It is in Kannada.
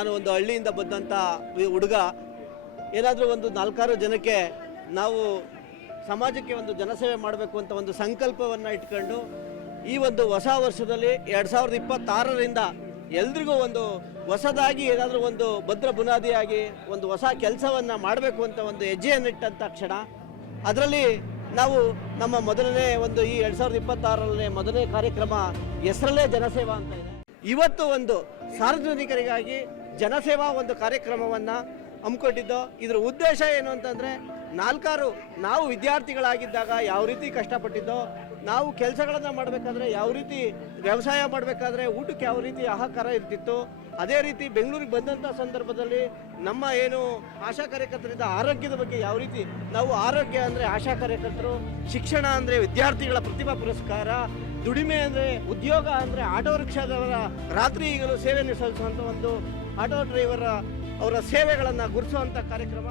ನಾನು ಒಂದು ಹಳ್ಳಿಯಿಂದ ಬಂದಂಥ ಹುಡುಗ. ಏನಾದರೂ ಒಂದು 4-6 ಜನಕ್ಕೆ ನಾವು ಸಮಾಜಕ್ಕೆ ಒಂದು ಜನಸೇವೆ ಮಾಡಬೇಕು ಅಂತ ಒಂದು ಸಂಕಲ್ಪವನ್ನು ಇಟ್ಕೊಂಡು ಈ ಒಂದು ಹೊಸ ವರ್ಷದಲ್ಲಿ 2026ರಿಂದ ಎಲ್ರಿಗೂ ಒಂದು ಹೊಸದಾಗಿ ಏನಾದರೂ ಒಂದು ಭದ್ರ ಬುನಾದಿಯಾಗಿ ಒಂದು ಹೊಸ ಕೆಲಸವನ್ನು ಮಾಡಬೇಕು ಅಂತ ಒಂದು ಹೆಜ್ಜೆಯನ್ನಿಟ್ಟಂಥ ಕ್ಷಣ. ಅದರಲ್ಲಿ ನಾವು ನಮ್ಮ ಮೊದಲನೇ ಒಂದು ಈ 2026ರಲ್ಲಿ ಮೊದಲನೇ ಕಾರ್ಯಕ್ರಮ ಹೆಸರಲ್ಲೇ ಜನಸೇವಾ ಅಂತ ಇದೆ. ಇವತ್ತು ಒಂದು ಸಾರ್ವಜನಿಕರಿಗಾಗಿ ಜನಸೇವಾ ಒಂದು ಕಾರ್ಯಕ್ರಮವನ್ನು ಹಮ್ಮಿಕೊಂಡಿದ್ದು. ಇದರ ಉದ್ದೇಶ ಏನು ಅಂತಂದರೆ, 4 ನಾವು ವಿದ್ಯಾರ್ಥಿಗಳಾಗಿದ್ದಾಗ ಯಾವ ರೀತಿ ಕಷ್ಟಪಟ್ಟಿದ್ದೋ, ನಾವು ಕೆಲಸಗಳನ್ನು ಮಾಡಬೇಕಾದ್ರೆ ಯಾವ ರೀತಿ ವ್ಯವಸಾಯ ಮಾಡಬೇಕಾದ್ರೆ ಊಟಕ್ಕೆ ಯಾವ ರೀತಿ ಆಹಾಕಾರ ಇರ್ತಿತ್ತು, ಅದೇ ರೀತಿ ಬೆಂಗಳೂರಿಗೆ ಬಂದಂಥ ಸಂದರ್ಭದಲ್ಲಿ ನಮ್ಮ ಏನು ಆಶಾ ಕಾರ್ಯಕರ್ತರಿಂದ ಆರೋಗ್ಯದ ಬಗ್ಗೆ ಯಾವ ರೀತಿ ನಾವು ಆರೋಗ್ಯ ಅಂದರೆ ಆಶಾ ಕಾರ್ಯಕರ್ತರು, ಶಿಕ್ಷಣ ಅಂದರೆ ವಿದ್ಯಾರ್ಥಿಗಳ ಪ್ರತಿಭಾ ಪುರಸ್ಕಾರ, ದುಡಿಮೆ ಅಂದರೆ ಉದ್ಯೋಗ ಅಂದರೆ ಆಟೋ ರಿಕ್ಷಾದವರ ರಾತ್ರಿ ಈಗಲೂ ಸೇವೆಯನ್ನು ಸಲ್ಲಿಸುವಂಥ ಒಂದು ಆಟೋ ಡ್ರೈವರ್ ಅವರ ಸೇವೆಗಳನ್ನು ಗುರುತಿಸುವಂಥ ಕಾರ್ಯಕ್ರಮ.